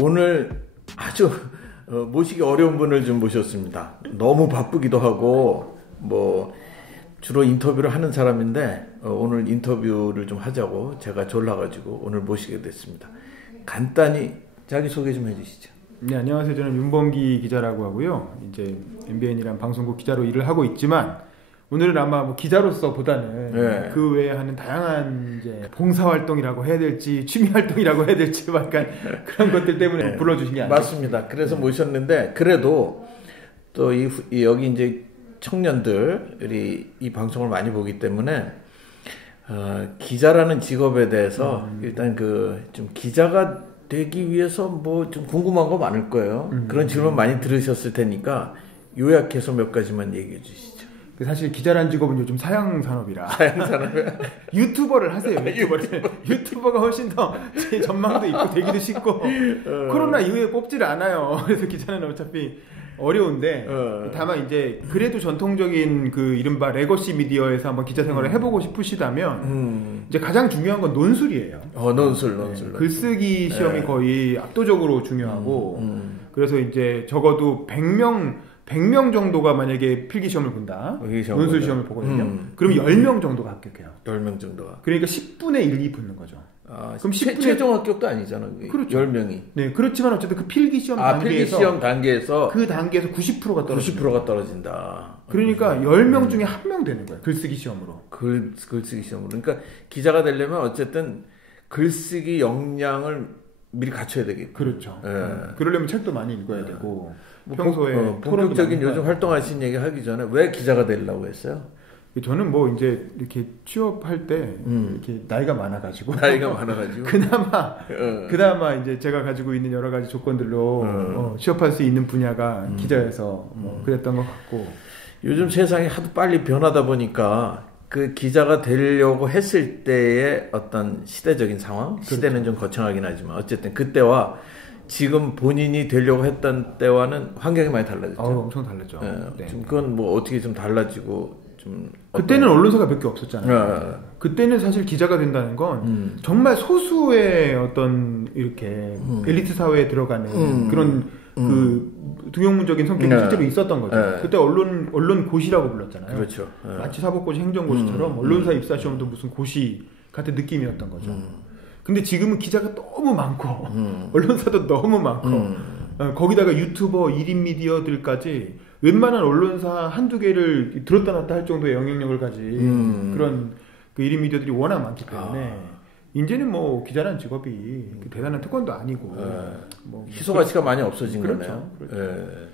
오늘 아주 모시기 어려운 분을 좀 모셨습니다. 너무 바쁘기도 하고 뭐 주로 인터뷰를 하는 사람인데 오늘 인터뷰를 좀 하자고 제가 졸라가지고 오늘 모시게 됐습니다. 간단히 자기소개 좀 해주시죠. 네, 안녕하세요. 저는 윤범기 기자라고 하고요. 이제 MBN이란 방송국 기자로 일을 하고 있지만 오늘은 아마 뭐 기자로서보다는 네. 그 외에 하는 다양한 이제 봉사활동이라고 해야 될지 취미활동이라고 해야 될지 약간 그런 것들 때문에 네. 불러주신 게 아니에요. 맞습니다. 그래서 모셨는데 그래도 또 여기 이제 청년들이 이 방송을 많이 보기 때문에 기자라는 직업에 대해서 일단 좀 기자가 되기 위해서 뭐 좀 궁금한 거 많을 거예요. 그런 질문 많이 들으셨을 테니까 요약해서 몇 가지만 얘기해 주시죠. 사실 기자라는 직업은 요즘 사양 산업이라. 유튜버를 하세요. 유튜버가 훨씬 더 전망도 있고 되기도 쉽고 코로나 이후에 뽑지를 않아요. 그래서 기자는 어차피 어려운데 다만 이제 그래도 전통적인 그 이른바 레거시 미디어에서 한번 기자 생활을 해보고 싶으시다면 이제 가장 중요한 건 논술이에요. 논술. 글쓰기 시험이 거의 압도적으로 중요하고 그래서 이제 적어도 100명 정도가 만약에 필기 시험을 본다. 논술 시험을 보거든요. 그럼 10명 정도가 합격해요. 10명 정도가. 그러니까 10분의 1, 2 붙는 거죠. 그럼 최종 합격도 아니잖아. 그렇죠. 10명이. 네, 그렇지만 어쨌든 그 필기 시험 단계에서 그 단계에서 90%가 떨어진다. 90%가 떨어진다. 그러니까 10명 중에 1명 되는 거예요. 글쓰기 시험으로. 글쓰기 시험으로. 그러니까 기자가 되려면 어쨌든 글쓰기 역량을 미리 갖춰야 되겠고. 그렇죠. 예. 그러려면 책도 많이 읽어야 되고 평소에 본격적인 요즘 활동하신 얘기 하기 전에 왜 기자가 되려고 했어요? 저는 뭐 이제 이렇게 취업할 때 이렇게 나이가 많아가지고 그나마 이제 제가 가지고 있는 여러 가지 조건들로 취업할 수 있는 분야가 기자여서 그랬던 것 같고 요즘 세상이 하도 빨리 변하다 보니까 그 기자가 되려고 했을 때의 어떤 시대적인 상황, 그렇죠. 시대는 좀 거창하긴 하지만 어쨌든 그때와 지금 본인이 되려고 했던 때와는 환경이 많이 달라졌죠. 엄청 달랐죠. 네. 좀 그건 뭐 어떻게 좀 달라지고 좀 그때는 언론사가 몇 개 없었잖아요. 그때는 사실 기자가 된다는 건 정말 소수의 어떤 이렇게 엘리트 사회에 들어가는 그런 그 등용문적인 성격이 실제로 있었던 거죠. 그때 언론 고시라고 불렀잖아요. 그렇죠. 마치 사법고시 행정고시처럼 언론사 입사 시험도 무슨 고시 같은 느낌이었던 거죠. 근데 지금은 기자가 너무 많고 언론사도 너무 많고 거기다가 유튜버 1인 미디어들까지 웬만한 언론사 한두 개를 들었다 놨다 할 정도의 영향력을 가진 그런 그 1인 미디어들이 워낙 많기 때문에 이제는 뭐 기자라는 직업이 대단한 특권도 아니고 뭐 희소 가치가 많이 없어진 거네요. 그렇죠.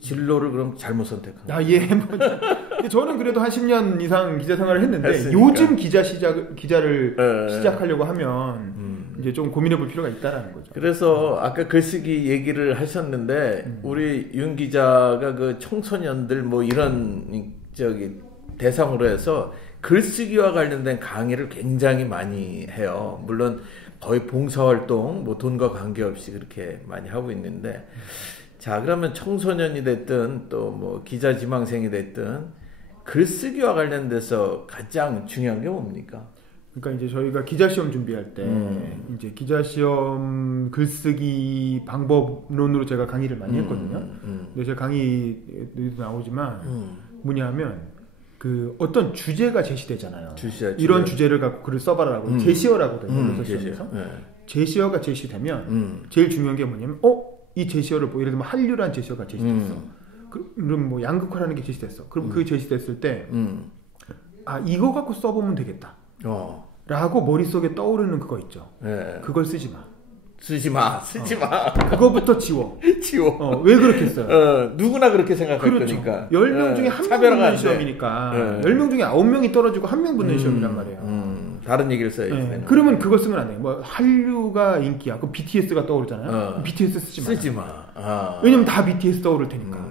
진로를 그럼 잘못 선택한 거예요. 예. 근데 저는 그래도 한 10년 이상 기자 생활을 했는데 요즘 기자를 시작하려고 하면 이제 좀 고민해볼 필요가 있다라는 거죠. 그래서 아까 글쓰기 얘기를 하셨는데 우리 윤 기자가 그 청소년들 뭐 이런 대상으로 해서 글쓰기와 관련된 강의를 굉장히 많이 해요. 물론 거의 봉사활동, 뭐 돈과 관계없이 그렇게 많이 하고 있는데 자, 그러면 청소년이 됐든 또 뭐 기자 지망생이 됐든 글쓰기와 관련돼서 가장 중요한 게 뭡니까? 그러니까 이제 저희가 기자 시험 준비할 때 이제 기자 시험 글쓰기 방법론으로 제가 강의를 많이 했거든요. 근데 제 강의도 나오지만 뭐냐면 그 어떤 주제가 제시되잖아요. 이런 주제를 갖고 글을 써봐라라고 제시어라고 돼요. 제시어가 제시되면 제일 중요한 게 뭐냐면 이 제시어를 뭐 예를 들면 한류란 제시어가 제시됐어. 그럼 뭐 양극화라는 게 제시됐어. 그럼 그 제시됐을 때 이거 갖고 써보면 되겠다. 라고 머릿속에 떠오르는 그거 있죠. 그걸 쓰지 마. 그거부터 지워. 왜 그렇게 써요? 누구나 그렇게 생각할 그렇죠. 거니까. 10명 중에 1명 붙는 시험이니까 10명 중에 9명이 떨어지고 1명 붙는 시험이란 말이에요. 다른 얘기를 써야지. 그러면 그걸 쓰면 안 돼요. 뭐 한류가 인기야. 그럼 BTS가 떠오르잖아요. BTS 쓰지 마. 왜냐면 다 BTS 떠오를 테니까.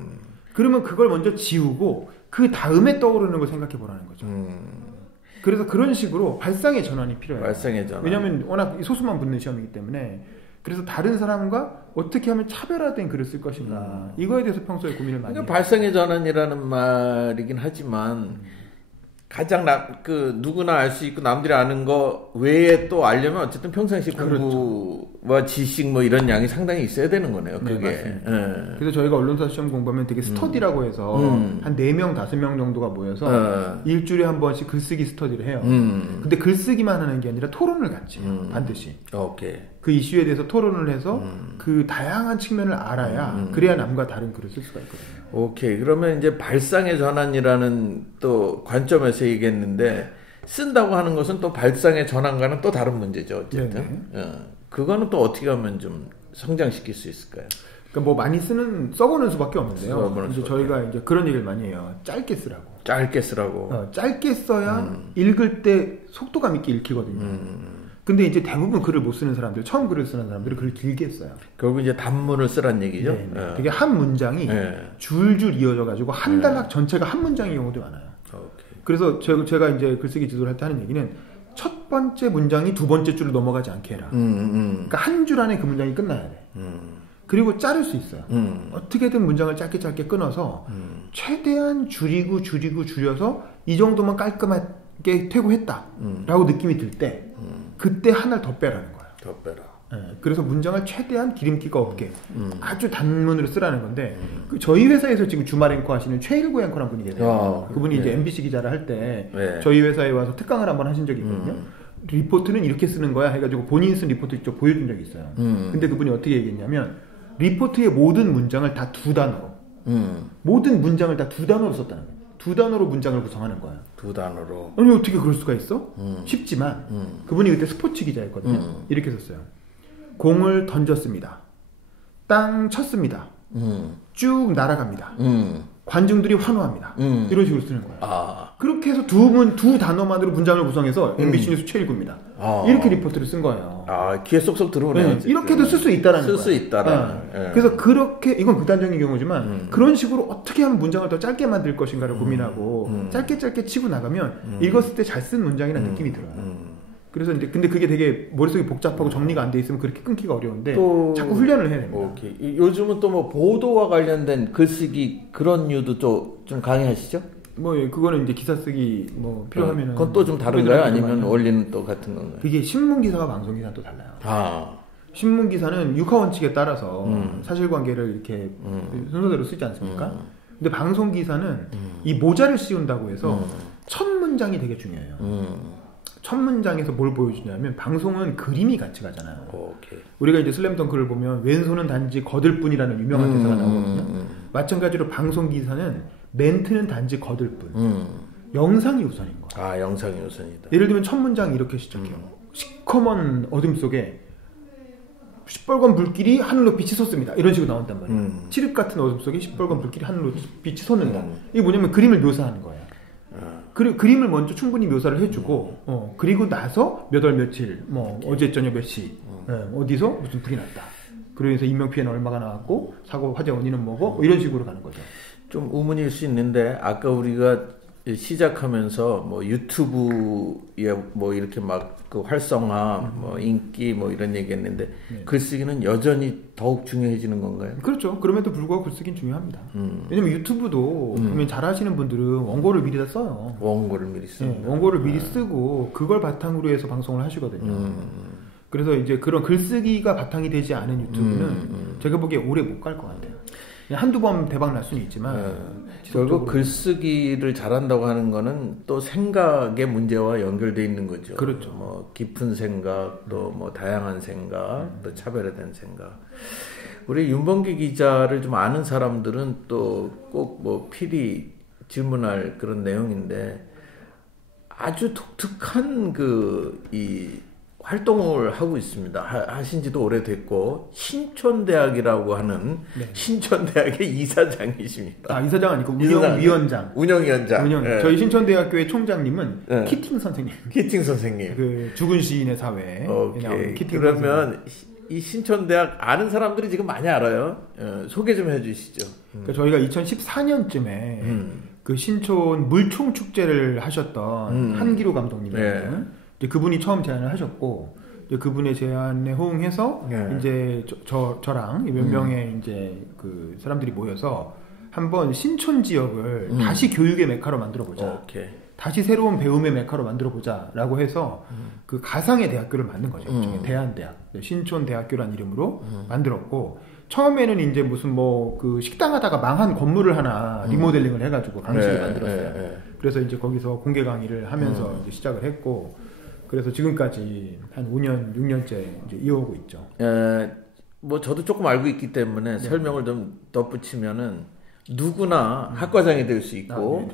그러면 그걸 먼저 지우고 그 다음에 떠오르는 걸 생각해 보라는 거죠. 그래서 그런 식으로 발상의 전환이 필요해요. 발상의 전환. 왜냐하면 워낙 소수만 붙는 시험이기 때문에 그래서 다른 사람과 어떻게 하면 차별화된 글을 쓸 것인가 이거에 대해서 평소에 고민을 많이 해요. 발상의 전환이라는 말이긴 하지만 가장 누구나 알 수 있고 남들이 아는 거 외에 또 알려면 어쨌든 평상시 공부 교육과 지식 뭐 이런 양이 상당히 있어야 되는 거네요. 그게. 네, 맞습니다. 그래서 저희가 언론사 시험 공부하면 되게 스터디라고 해서 한 4명, 5명 정도가 모여서 일주일에 한 번씩 글쓰기 스터디를 해요. 근데 글쓰기만 하는 게 아니라 토론을 같이 해요. 반드시. 오케이. 그 이슈에 대해서 토론을 해서 그 다양한 측면을 알아야 그래야 남과 다른 글을 쓸 수가 있거든요. 오케이. 그러면 이제 발상의 전환이라는 또 관점에서 얘기했는데 쓴다고 하는 것은 또 발상의 전환과는 또 다른 문제죠. 어쨌든. 그거는 또 어떻게 하면 좀 성장시킬 수 있을까요? 그러니까 뭐 많이 써보는 수밖에 없는데요. 이제 저희가 이제 그런 얘기를 많이 해요. 짧게 쓰라고. 짧게 쓰라고. 짧게 써야 읽을 때 속도감 있게 읽히거든요. 근데 이제 대부분 글을 못 쓰는 사람들, 처음 글을 쓰는 사람들이 글을 길게 써요. 결국 이제 단문을 쓰란 얘기죠. 네. 되게 한 문장이 줄줄 이어져가지고 한 단락 전체가 한 문장인 경우도 많아요. 그래서 제가 이제 글쓰기 지도를 할 때 하는 얘기는 첫 번째 문장이 두 번째 줄을 넘어가지 않게 해라. 그러니까 한 줄 안에 그 문장이 끝나야 돼. 그리고 자를 수 있어요. 어떻게든 문장을 짧게 끊어서 최대한 줄여서 이 정도만 깔끔하게 퇴고했다라고 느낌이 들 때 그때 하나를 더 빼라는 거예요. 더 빼라. 그래서 문장을 최대한 기름기가 없게 아주 단문으로 쓰라는 건데 저희 회사에서 지금 주말 앵커 하시는 최일구 앵커라는 분이 계세요. 그분이 이제 MBC 기자를 할 때 저희 회사에 와서 특강을 한번 하신 적이 있거든요. 리포트는 이렇게 쓰는 거야 해가지고 본인이 쓴 리포트 직접 보여준 적이 있어요. 근데 그분이 어떻게 얘기했냐면 리포트의 모든 문장을 다 2단어로 모든 문장을 다 2단어로 썼다는 거예요. 2단어로 문장을 구성하는 거예요. 2단어로. 아니 어떻게 그럴 수가 있어? 쉽지만 그분이 그때 스포츠 기자였거든요. 이렇게 썼어요. 공을 던졌습니다. 땅 쳤습니다. 쭉 날아갑니다. 관중들이 환호합니다. 이런 식으로 쓰는 거예요. 그렇게 해서 두 단어만으로 문장을 구성해서 MBC 뉴스 최일구입니다. 이렇게 리포트를 쓴 거예요. 귀에 쏙쏙 들어오네요. 이렇게도 쓸 수 있다라는 거예요. 쓸 수 있다라는. 그래서 그렇게 이건 극단적인 경우지만 그런 식으로 어떻게 하면 문장을 더 짧게 만들 것인가를 고민하고 짧게 치고 나가면 읽었을 때 잘 쓴 문장이라는 느낌이 들어요. 그래서 이제 근데 그게 되게 머릿속이 복잡하고 정리가 안 돼 있으면 그렇게 끊기가 어려운데 또 자꾸 훈련을 해야 됩니다. 오케이. 요즘은 또 뭐 보도와 관련된 글쓰기 그런 류도 좀 강의하시죠? 뭐 그거는 이제 기사 쓰기 뭐 필요하면은 그건 또 좀 다른가요? 아니면 원리는 또 같은 건가요? 그게 신문 기사와 방송 기사는 또 달라요. 신문 기사는 육하 원칙에 따라서 사실관계를 이렇게 순서대로 쓰지 않습니까? 근데 방송 기사는 이 모자를 씌운다고 해서 첫 문장이 되게 중요해요. 첫 문장에서 뭘 보여주냐면 방송은 그림이 같이 가잖아요. 오케이. 우리가 이제 슬램덩크를 보면 왼손은 단지 거들 뿐이라는 유명한 대사가 나오거든요. 마찬가지로 방송 기사는 멘트는 단지 거들 뿐. 영상이 우선인 거예요. 영상이 우선이다. 예를 들면 첫 문장이 이렇게 시작해요. 시커먼 어둠 속에 시뻘건 불길이 하늘로 빛이 솟습니다. 이런 식으로 나온단 말이에요. 칠흑 같은 어둠 속에 시뻘건 불길이 하늘로 빛이 솟는다. 이게 뭐냐면 그림을 묘사하는 거예요. 그림을 먼저 충분히 묘사를 해주고 그리고 나서 몇 월 며칠 어제 저녁 몇 시 어디서 무슨 불이 났다. 그래서 인명피해는 얼마가 나왔고 사고 화재 원인은 뭐고 이런 식으로 가는 거죠. 좀 의문일 수 있는데 아까 우리가 시작하면서 뭐 유튜브에 뭐 이렇게 막 그 활성화, 뭐 인기 뭐 이런 얘기했는데 글쓰기는 여전히 더욱 중요해지는 건가요? 그렇죠. 그럼에도 불구하고 글쓰기는 중요합니다. 왜냐면 유튜브도 보면 잘하시는 분들은 원고를 미리 다 써요. 원고를 미리 쓰고 원고를 미리 쓰고 그걸 바탕으로 해서 방송을 하시거든요. 그래서 이제 그런 글쓰기가 바탕이 되지 않은 유튜브는 제가 보기에 오래 못 갈 것 같아요. 한두 번 대박 날 수는 있지만 결국 글쓰기를 잘한다고 하는 거는 또 생각의 문제와 연결돼 있는 거죠. 그렇죠. 뭐 깊은 생각, 또 뭐 다양한 생각, 또 차별화된 생각. 우리 윤범기 기자를 좀 아는 사람들은 또 꼭 뭐 필히 질문할 그런 내용인데 아주 독특한 이 활동을 하고 있습니다. 하신 지도 오래됐고 신촌대학이라고 하는 신촌대학의 이사장이십니다. 이사장 아니고 운영위원장. 운영위원장. 저희 신촌대학교의 총장님은 키팅 선생님. 키팅 선생님. 그 죽은 시인의 사회에 나오는 키팅 그러면 선생님. 이 신촌대학 아는 사람들이 지금 많이 알아요. 소개 좀 해주시죠. 그러니까 저희가 2014년쯤에 그 신촌 물총 축제를 하셨던 한기로 감독님이에요. 이제 그분이 처음 제안을 하셨고 이제 그분의 제안에 호응해서 이제 저랑 몇 명의 이제 그 사람들이 모여서 한번 신촌 지역을 다시 교육의 메카로 만들어 보자. 다시 새로운 배움의 메카로 만들어 보자라고 해서 그 가상의 대학교를 만든 거죠. 대한대학, 신촌대학교란 이름으로 만들었고 처음에는 이제 무슨 뭐 그 식당 하다가 망한 건물을 하나 리모델링을 해가지고 강의실을 만들었어요. 그래서 이제 거기서 공개 강의를 하면서 이제 시작을 했고 그래서 지금까지 한 5년, 6년째 이제 이어오고 있죠. 뭐 저도 조금 알고 있기 때문에 설명을 좀 덧붙이면은 누구나 학과장이 될 수 있고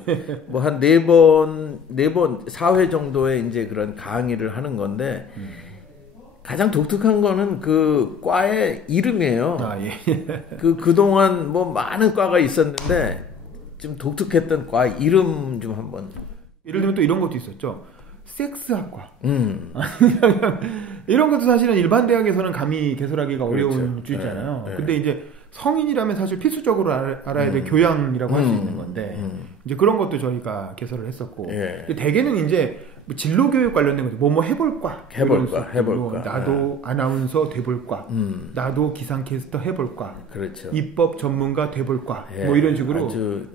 뭐 한 4번 4회 정도의 이제 그런 강의를 하는 건데 가장 독특한 거는 그 과의 이름이에요. 그동안 뭐 많은 과가 있었는데 좀 독특했던 과 이름 좀 한번. 예를 들면 또 이런 것도 있었죠. 섹스학과. 이런 것도 사실은 일반 대학에서는 감히 개설하기가 어려운 주제잖아요. 근데 이제 성인이라면 사실 필수적으로 알아야 될 교양이라고 할 수 있는 건데 이제 그런 것도 저희가 개설을 했었고 근데 대개는 이제 뭐 진로교육 관련된 거죠. 뭐 해볼까. 나도 아나운서 돼볼까. 나도 기상캐스터 해볼까. 그렇죠. 입법 전문가 돼볼까. 뭐 이런 식으로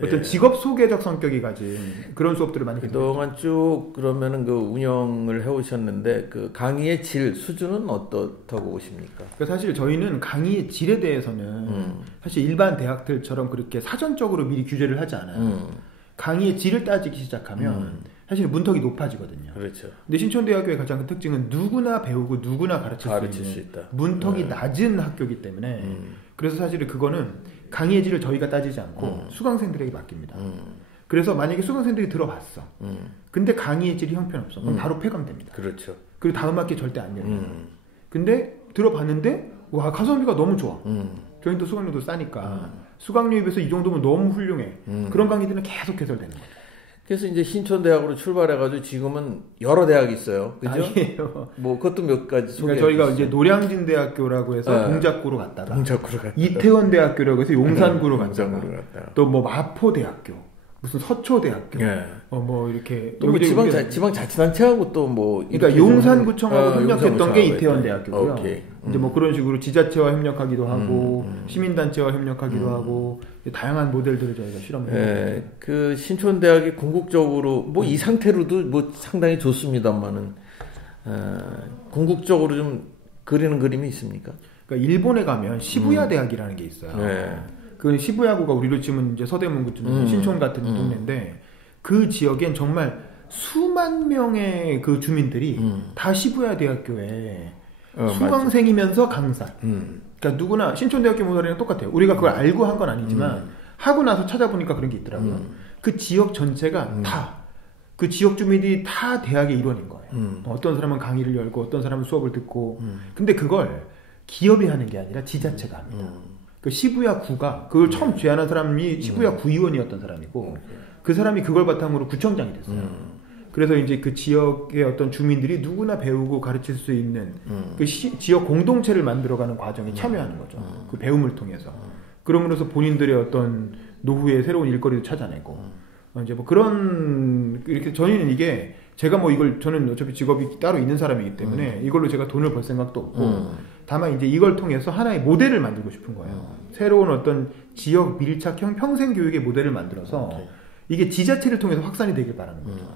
어떤 직업 소개적 성격이 가진 그런 수업들을 많이 그동안 쭉 그러면은 그 운영을 해오셨는데 그 강의의 질 수준은 어떻다고 보십니까? 그러니까 사실 저희는 강의의 질에 대해서는 사실 일반 대학들처럼 그렇게 사전적으로 미리 규제를 하지 않아요. 강의의 질을 따지기 시작하면 사실 문턱이 높아지거든요. 그렇죠. 근데 신촌대학교의 가장 큰 특징은 누구나 배우고 누구나 가르칠 수 있다. 문턱이 낮은 학교이기 때문에 그래서 사실은 그거는 강의의 질을 저희가 따지지 않고 수강생들에게 맡깁니다. 그래서 만약에 수강생들이 들어봤어. 근데 강의의 질이 형편없어. 그럼 바로 폐강됩니다. 그렇죠. 그리고 다음 학기 절대 안 열려요. 근데 들어봤는데 와 가성비가 너무 좋아. 저희도 수강료도 싸니까 수강료에 비해서 이 정도면 너무 훌륭해. 그런 강의들은 계속 개설되는 거죠. 그래서 이제 신촌대학으로 출발해가지고 지금은 여러 대학이 있어요. 그죠? 아니에요. 뭐 그것도 몇 가지 소개해 그러니까 저희가 이제 노량진대학교라고 해서 동작구로 갔다가 이태원대학교라고 해서 용산구로 갔다가 또 뭐 마포대학교, 무슨 서초대학교, 뭐 이렇게 또 뭐 지방자치단체하고 또 뭐 그러니까 용산구청하고 협력했던 게 이태원대학교고요. 이제 뭐 그런 식으로 지자체와 협력하기도 하고 시민단체와 협력하기도 하고 다양한 모델들을 저희가 실험을 해요. 그 신촌대학이 궁극적으로 뭐 이 상태로도 뭐 상당히 좋습니다만은 궁극적으로 좀 그리는 그림이 있습니까? 그러니까 일본에 가면 시부야 대학이라는 게 있어요. 그 시부야구가 우리로 치면 이제 서대문구쯤 신촌 같은 동네인데 그 지역엔 정말 수만 명의 그 주민들이 다 시부야 대학교에 수강생이면서 강사. 그러니까 누구나 신촌대학교 모델이랑 똑같아요. 우리가 그걸 알고 한 건 아니지만 하고 나서 찾아보니까 그런 게 있더라고요. 그 지역 전체가 다 그 지역 주민들이 다 대학의 일원인 거예요. 어떤 사람은 강의를 열고 어떤 사람은 수업을 듣고 근데 그걸 기업이 하는 게 아니라 지자체가 합니다. 그 시부야구가 그걸 처음 제안한 사람이 시부야 구의원이었던 사람이고 그 사람이 그걸 바탕으로 구청장이 됐어요. 그래서 이제 그 지역의 어떤 주민들이 누구나 배우고 가르칠 수 있는 그 지역 공동체를 만들어가는 과정에 참여하는 거죠. 그 배움을 통해서. 그럼으로써 본인들의 어떤 노후의 새로운 일거리도 찾아내고 이제 뭐 그런 이렇게 저희는 이게 제가 뭐 이걸 저는 어차피 직업이 따로 있는 사람이기 때문에 이걸로 제가 돈을 벌 생각도 없고 다만 이제 이걸 통해서 하나의 모델을 만들고 싶은 거예요. 새로운 어떤 지역 밀착형 평생 교육의 모델을 만들어서 이게 지자체를 통해서 확산이 되길 바라는 거죠.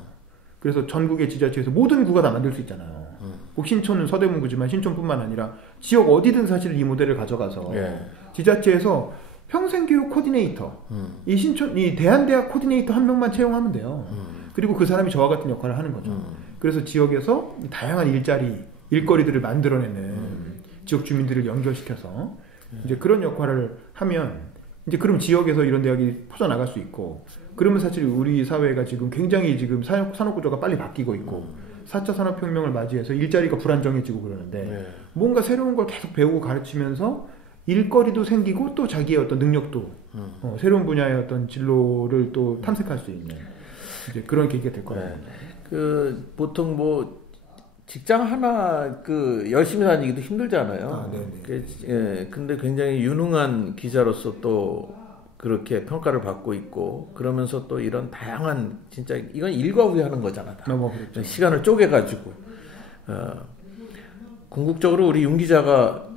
그래서 전국의 지자체에서 모든 구가 다 만들 수 있잖아요. 꼭 신촌은 서대문구지만 신촌뿐만 아니라 지역 어디든 사실 이 모델을 가져가서 지자체에서 평생교육 코디네이터, 이 대한대학 코디네이터 한 명만 채용하면 돼요. 그리고 그 사람이 저와 같은 역할을 하는 거죠. 그래서 지역에서 다양한 일거리들을 만들어내는 지역 주민들을 연결시켜서 이제 그런 역할을 하면 이제 그럼 지역에서 이런 대학이 퍼져나갈 수 있고 그러면 사실 우리 사회가 지금 굉장히 지금 산업구조가 빨리 바뀌고 있고 4차 산업혁명을 맞이해서 일자리가 불안정해지고 그러는데 뭔가 새로운 걸 계속 배우고 가르치면서 일거리도 생기고 또 자기의 어떤 능력도 새로운 분야의 어떤 진로를 또 탐색할 수 있는 이제 그런 계기가 될 거예요. 그 보통 뭐 직장 하나 그 열심히 다니기도 힘들잖아요. 근데 굉장히 유능한 기자로서 또 그렇게 평가를 받고 있고 그러면서 또 이런 다양한 진짜 이건 일과 후에 하는 거잖아. 그렇죠. 시간을 쪼개가지고 궁극적으로 우리 윤 기자가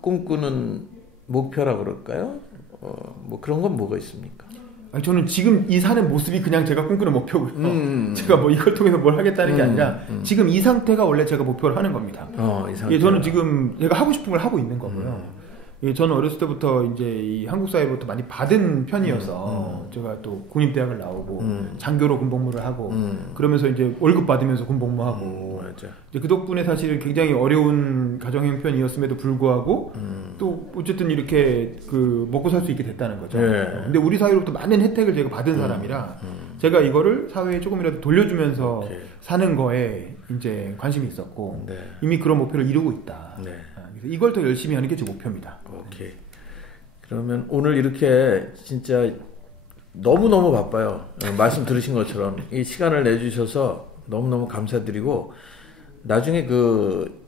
꿈꾸는 목표라 그럴까요? 뭐 그런 건 뭐가 있습니까? 아니, 저는 지금 이 사는 모습이 그냥 제가 꿈꾸는 목표고요. 제가 뭐 이걸 통해서 뭘 하겠다는 게 아니라 지금 이 상태가 원래 제가 목표를 하는 겁니다. 이 상태. 예, 저는 지금 제가 하고 싶은 걸 하고 있는 거고요. 예, 저는 어렸을 때부터 이제 이 한국 사회로부터 많이 받은 편이어서 제가 또 군인대학을 나오고 장교로 군복무를 하고 그러면서 이제 월급 받으면서 군복무하고 맞아. 이제 그 덕분에 사실 굉장히 어려운 가정 형편이었음에도 불구하고 또 어쨌든 이렇게 그 먹고 살 수 있게 됐다는 거죠. 네. 근데 우리 사회로부터 많은 혜택을 제가 받은 사람이라 제가 이거를 사회에 조금이라도 돌려주면서 오케이. 사는 거에 이제 관심이 있었고 네. 이미 그런 목표를 이루고 있다. 네. 그래서 이걸 더 열심히 하는 게 제 목표입니다. 오케이. 그러면 오늘 이렇게 진짜 너무너무 바빠요. 말씀 들으신 것처럼 이 시간을 내주셔서 너무너무 감사드리고 나중에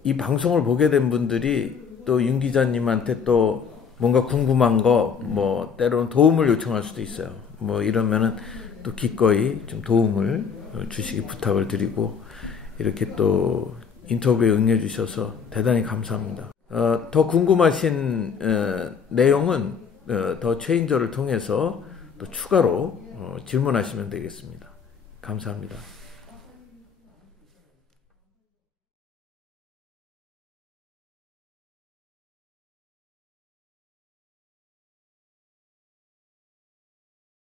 이 방송을 보게 된 분들이 또 윤 기자님한테 또 뭔가 궁금한 거 뭐 때로는 도움을 요청할 수도 있어요. 뭐 이러면은 또 기꺼이 좀 도움을 주시기 부탁을 드리고 이렇게 또 인터뷰에 응해 주셔서 대단히 감사합니다. 더 궁금하신 내용은 더 체인저를 통해서 또 추가로 질문하시면 되겠습니다. 감사합니다.